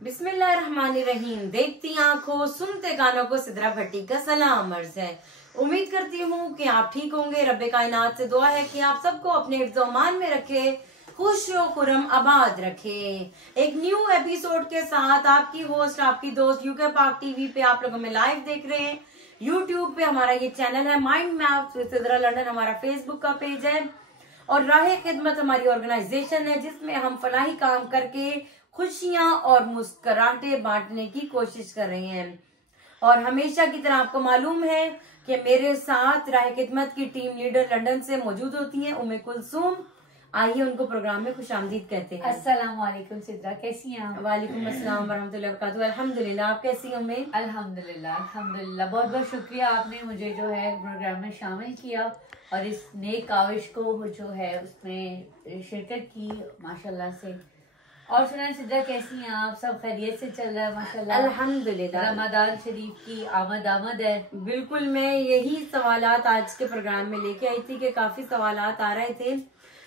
बिस्मिल्लाहिर्रहमानिर्रहीम। देखती आंखों सुनते कानों को सिद्रा भट्टी का सलाम अर्ज है। उम्मीद करती हूँ कि आप ठीक होंगे। रब्बे कायनात से दुआ है कि आप सबको अपने हिफ्ज़-ओ-मान में रखे, खुश व खुरम आबाद रखे। एक न्यू एपिसोड के साथ आपकी होस्ट, आपकी दोस्त यूके पाक टीवी पे आप लोगों में लाइव देख रहे हैं। यूट्यूब पे हमारा ये चैनल है mind maps with Sidra London, हमारा फेसबुक का पेज है और राह खिदमत हमारी ऑर्गेनाइजेशन है जिसमें हम फलाही काम करके खुशियां और मुस्कुराहटे बांटने की कोशिश कर रहे हैं। और हमेशा की तरह आपको मालूम है कि मेरे साथ राह खिदमत की टीम लीडर लंदन से मौजूद होती हैं, उम्मे कुलसूम। आइए उनको प्रोग्राम में खुशामदीद कहते हैं। अस्सलाम वालेकुम सिद्रा, कैसी हैं आप? वालेकुम अस्सलाम वरहमतुल्लाहि वबरकातुहू। अल्हम्दुलिल्लाह, आप कैसी हैं? मैं अल्हम्दुलिल्लाह अल्हम्दुलिल्लाह, बहुत बहुत शुक्रिया आपने मुझे जो है प्रोग्राम में शामिल किया और इस नेक काविश को जो है उसमें शिरकत की माशाल्लाह से। और सुनाएं सिद्रा, कैसी हैं आप? सब खैरियत से चल रहा है माशाल्लाह? अल्हम्दुलिल्लाह। रमजान शरीफ की आमद है। बिल्कुल, मैं यही सवालात आज के प्रोग्राम में लेके आई थी कि काफी सवालात आ रहे थे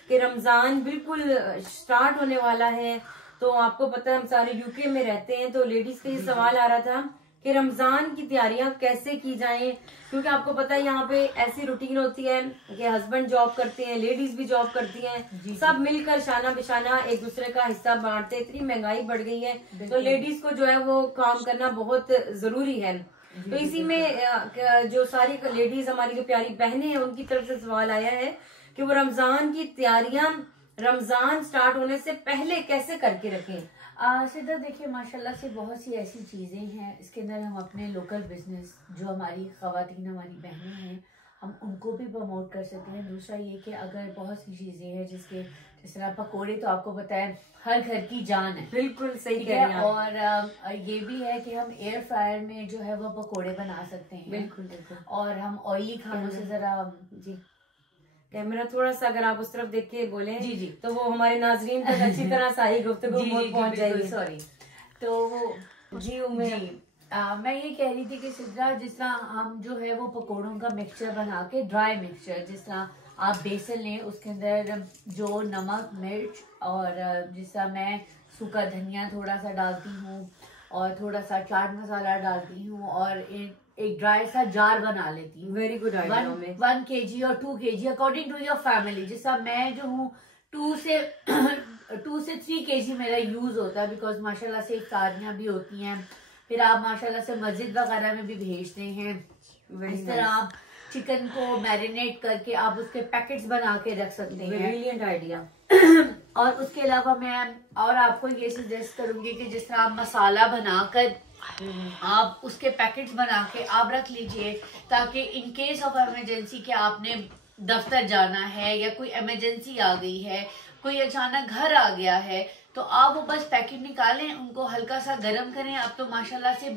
कि रमजान बिल्कुल स्टार्ट होने वाला है। तो आपको पता है हम सारे यूके में रहते हैं, तो लेडीज का ये सवाल आ रहा था कि रमजान की तैयारियां कैसे की जाएं, क्योंकि आपको पता है यहाँ पे ऐसी रूटीन होती है कि हस्बैंड जॉब करते हैं, लेडीज भी जॉब करती हैं, सब मिलकर शाना बिशाना एक दूसरे का हिस्सा बांटते। इतनी महंगाई बढ़ गई है तो लेडीज को जो है वो काम करना बहुत जरूरी है। तो इसी में जो सारी लेडीज हमारी जो प्यारी बहनें हैं उनकी तरफ से सवाल आया है कि वो रमजान की तैयारियां रमजान स्टार्ट होने से पहले कैसे करके रखें। सिद्धा देखिए, माशाल्लाह से बहुत सी ऐसी चीज़ें हैं इसके अंदर हम अपने लोकल बिजनेस जो हमारी ख़वातीन हमारी बहनें हैं हम उनको भी प्रमोट कर सकते हैं। दूसरा ये कि अगर बहुत सी चीज़ें हैं जिस तरह पकोड़े, तो आपको पता है हर घर की जान है। बिल्कुल सही कह रही हैं। और ये भी है कि हम एयर फ्रायर में जो है वो पकोड़े बना सकते हैं। बिल्कुल बिल्कुल। और हम ऑयली खानों से जरा जी कैमरा थोड़ा सा अगर आप उस तरफ देख के बोले जी जी तो वो हमारे नाजरीन तक अच्छी तरह सारी गुफ्तगू पहुंच जाएगी। सॉरी। तो वो जी उम्मीद मैं ये कह रही थी कि सिद्रा, जिस तरह हम जो है वो पकोड़ों का मिक्सचर बना के, ड्राई मिक्सचर, जिस तरह आप बेसन लें उसके अंदर जो नमक मिर्च और जिस तरह मैं सूखा धनिया थोड़ा सा डालती हूँ और थोड़ा सा चाट मसाला डालती हूँ और एक ड्राई सा जार बना लेती हूँ। Very good idea. 1 kg और 2 kg according to your family. जिसका मैं जो हूँ 2 से 3 kg मेरा यूज होता है, बिकॉज माशाल्लाह से इफ्तारियाँ भी होती हैं, फिर आप माशाल्लाह से मस्जिद वगैरह में भी भेजते हैं। इस तरह आप चिकन को मैरिनेट करके आप उसके पैकेट्स बना के रख सकते हैं। Brilliant idea. और उसके अलावा मैं और आपको ये सजेस्ट करूंगी कि जिस तरह आप मसाला बनाकर आप उसके पैकेट्स बना के आप रख लीजिए, ताकि इन केस ऑफ इमरजेंसी के आपने दफ्तर जाना है या कोई इमरजेंसी आ गई है, कोई अचानक घर आ गया है, तो आप वो बस पैकेट निकालें, उनको हल्का सा गर्म करें। अब तो माशाल्लाह से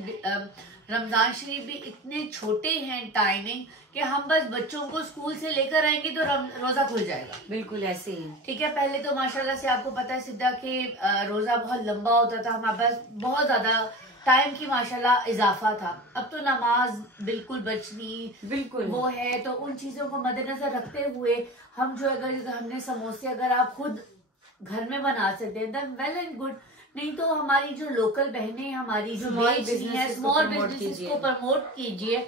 रमजान शरीफ भी इतने छोटे हैं टाइमिंग कि हम बस बच्चों को स्कूल से लेकर आएंगे तो रोजा खुल जाएगा। बिल्कुल ऐसे ही। ठीक है, पहले तो माशाल्लाह से आपको पता है सिद्धा कि रोजा बहुत लंबा होता था, हमारे पास बहुत ज्यादा टाइम की माशाल्लाह इजाफा था। अब तो नमाज बिल्कुल बचनी बिल्कुल वो है, तो उन चीजों को मद्देनजर रखते हुए हम जो अगर हमने समोसे अगर आप खुद घर में बना सकते हैं देन वेल एंड गुड। नहीं तो हमारी जो लोकल बहनें हमारी जो स्मॉल बिजनेस को प्रमोट कीजिए,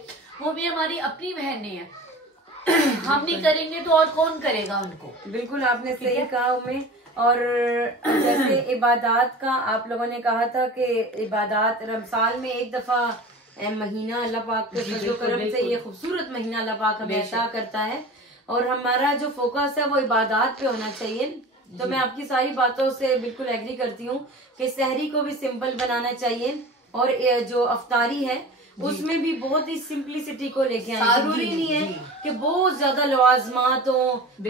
वो भी हमारी अपनी बहनें हैं। हम नहीं करेंगे तो और कौन करेगा उनको। बिल्कुल आपने सही कहा उम्मीद। और जैसे इबादत का आप लोगों ने कहा था कि इबादत साल में एक दफा महीना अल्लाह पाक के फजल करम से ये खूबसूरत महीना अल्लाह पाक हमें अता करता है और हमारा जो फोकस है वो इबादत पे होना चाहिए। तो मैं आपकी सारी बातों से बिल्कुल एग्री करती हूँ कि सहरी को भी सिंपल बनाना चाहिए और जो अफ्तारी है उसमें भी बहुत ही सिंपलिसिटी को लेके आए। जरूरी नहीं है कि बहुत ज्यादा लवाजमात हो,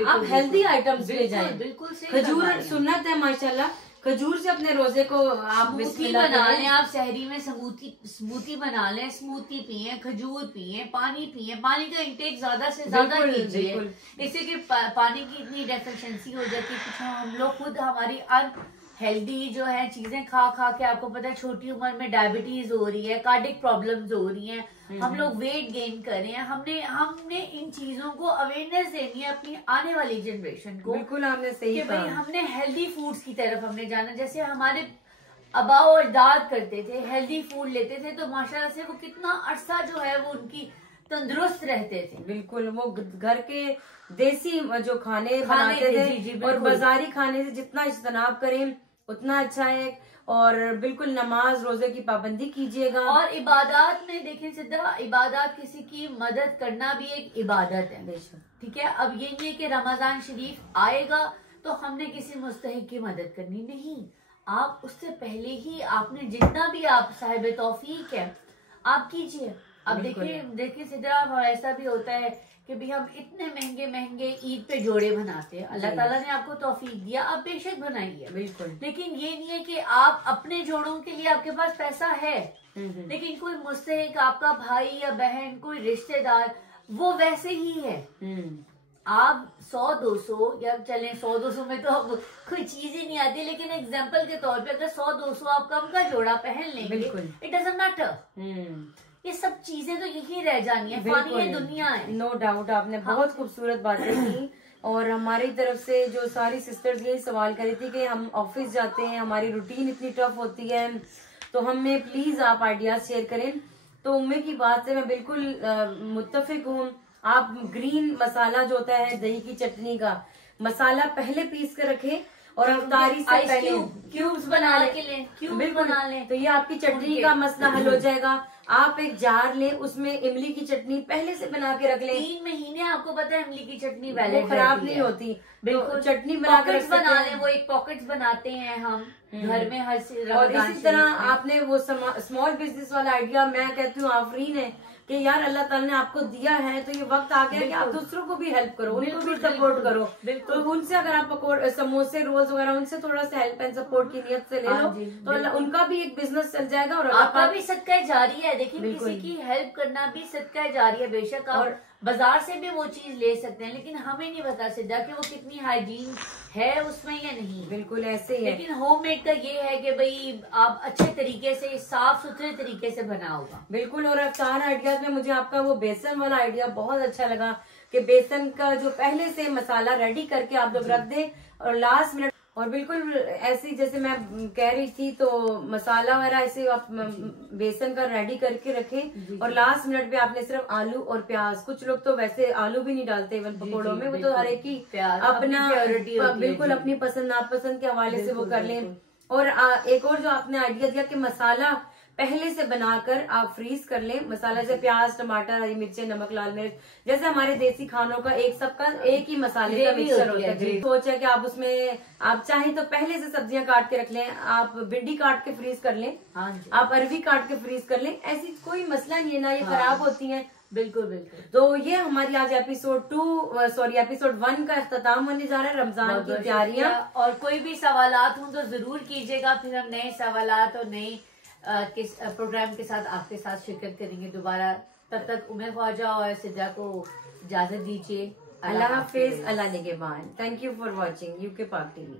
आप हेल्दी आइटम्स ले जाएं। बिल्कुल खजूर सुन्नत है माशाल्लाह, खजूर से अपने रोजे को आप बिस्मिल्लाह बना लें। आप सहरी में स्मूथी बना लें, स्मूथी पिए, खजूर पिए, पानी पिए। पानी का इंटेक ज्यादा से ज्यादा कीजिए, इससे कि पानी की इतनी डेफिशिएंसी हो जाती है कि हम लोग खुद हमारी हेल्दी जो है चीजें खा खा के, आपको पता है छोटी उम्र में डायबिटीज हो रही है, कार्डिक प्रॉब्लम्स हो रही हैं, हम लोग वेट गेन कर रहे हैं। हमने इन चीजों को अवेयरनेस देनी है अपनी आने वाली जनरेशन को। बिल्कुल आपने सही कि भाई हमने हेल्दी फूड्स की तरफ हमने जाना। जैसे हमारे आबा और अजदाद करते थे, हेल्दी फूड लेते थे, तो माशाल्लाह से वो कितना अरसा जो है वो उनकी तंदुरुस्त रहते थे। बिल्कुल, वो घर के देसी जो खाने बनाते थे। जी, जी, और बाजारी खाने से जितना इज्तनाब करें उतना अच्छा है। और बिल्कुल नमाज रोजे की पाबंदी कीजिएगा। और इबादत में देखें सिद्धा, इबादत किसी की मदद करना भी एक इबादत है, ठीक है। अब ये नहीं है कि रमजान शरीफ आएगा तो हमने किसी मुस्तहिक की मदद करनी, नहीं, आप उससे पहले ही आपने जितना भी आप साहिब तौफीक है आप कीजिए। अब देखिए सिद्धा, ऐसा भी होता है कि भी हम इतने महंगे महंगे ईद पे जोड़े बनाते हैं, अल्लाह ताला ने आपको तौफीक दिया, आप बेशक बनाइए, बिल्कुल। लेकिन ये नहीं है कि आप अपने जोड़ों के लिए आपके पास पैसा है, लेकिन कोई मुस्तहिक आपका भाई या बहन, कोई रिश्तेदार, वो वैसे ही है। आप 100-200 या चलें 100-200 में तो अब कोई चीज ही नहीं आती, लेकिन एग्जाम्पल के तौर पे अगर 100-200 आप कम का जोड़ा पहन लेंगे, इट डजंट मैटर। ये सब चीजें तो यही रह जानी है, फानी है दुनिया है। नो डाउट, आपने बहुत खूबसूरत बातें की। और हमारी तरफ से जो सारी सिस्टर्स यही सवाल कर रही थी कि हम ऑफिस जाते हैं, हमारी रूटीन इतनी टफ होती है, तो हमें प्लीज आप आइडियाज शेयर करें। तो उम्मी की बात से मैं बिल्कुल मुत्तफिक हूँ। आप ग्रीन मसाला जो होता है दही की चटनी का मसाला पहले पीस कर रखें और अफ्तारी से पहले क्यूब्स बना लें, तो ये आपकी चटनी का मसला हल हो जाएगा। आप एक जार लें, उसमें इमली की चटनी पहले से बना के रख लें। 3 महीने आपको पता है इमली की चटनी खराब नहीं होती, बिल्कुल। चटनी बना के बना लें, वो एक पॉकेट्स बनाते हैं हम घर में हर। और इसी तरह आपने वो स्मॉल बिजनेस वाला आइडिया, मैं कहती हूँ आफरीन है कि यार अल्लाह ताला ने आपको दिया है तो ये वक्त आ गया कि आप दूसरों को भी हेल्प करो, उनको भी सपोर्ट करो। तो उनसे अगर आप समोसे रोल्स वगैरह उनसे थोड़ा सा हेल्प एंड सपोर्ट की नियत से ले लो तो उनका भी एक बिजनेस चल जाएगा और आपका भी सदका जारी है। देखिए किसी की हेल्प करना भी सदका जारी है, बेशक और बाजार से भी वो चीज ले सकते हैं, लेकिन हमें नहीं पता सीधा कि वो कितनी हाइजीन है उसमें या नहीं। बिल्कुल ऐसे ही है। लेकिन होममेड का ये है कि भाई आप अच्छे तरीके से, साफ सुथरे तरीके से बना होगा। बिल्कुल। और अफ्तार आइडियाज में मुझे आपका वो बेसन वाला आइडिया बहुत अच्छा लगा कि बेसन का जो पहले से मसाला रेडी करके आप लोग रख दे और लास्ट मिनट, और बिल्कुल ऐसी जैसे मैं कह रही थी तो मसाला वगैरह ऐसे आप बेसन का रेडी करके रखें और लास्ट मिनट पे आपने सिर्फ आलू और प्याज, कुछ लोग तो वैसे आलू भी नहीं डालते इवन पकौड़ों में, वो तो हर एक की अपना बिल्कुल अपनी पसंद नापसंद के हवाले से वो कर लें। और एक और जो आपने आइडिया दिया कि मसाला पहले से बनाकर आप फ्रीज कर लें, मसाला जैसे प्याज, टमाटर, हरी मिर्चें, नमक, लाल मिर्च, जैसे हमारे देसी खानों का सबका एक ही मसाले का मिक्सचर होता है। सोच है कि आप उसमें आप चाहें तो पहले से सब्जियां काट के रख लें, आप भिंडी काट के फ्रीज कर लें, आप अरवी काट के फ्रीज कर लें, ऐसी कोई मसला नहीं है ना, ये खराब होती है। बिल्कुल बिल्कुल। तो ये हमारी आज एपिसोड 1 का इख्तिताम होने जा रहा है, रमजान की तैयारियां। और कोई भी सवालात हों तो जरूर कीजिएगा, फिर हम नए सवालात और नए किस प्रोग्राम के साथ आपके साथ शिरकत करेंगे दोबारा। तब तक उमर ख्वाजा और सिद्धा को इजाजत दीजिए। अल्लाह हाफिज, अल्लाह निगहबान। Thank you for watching UK Pak TV।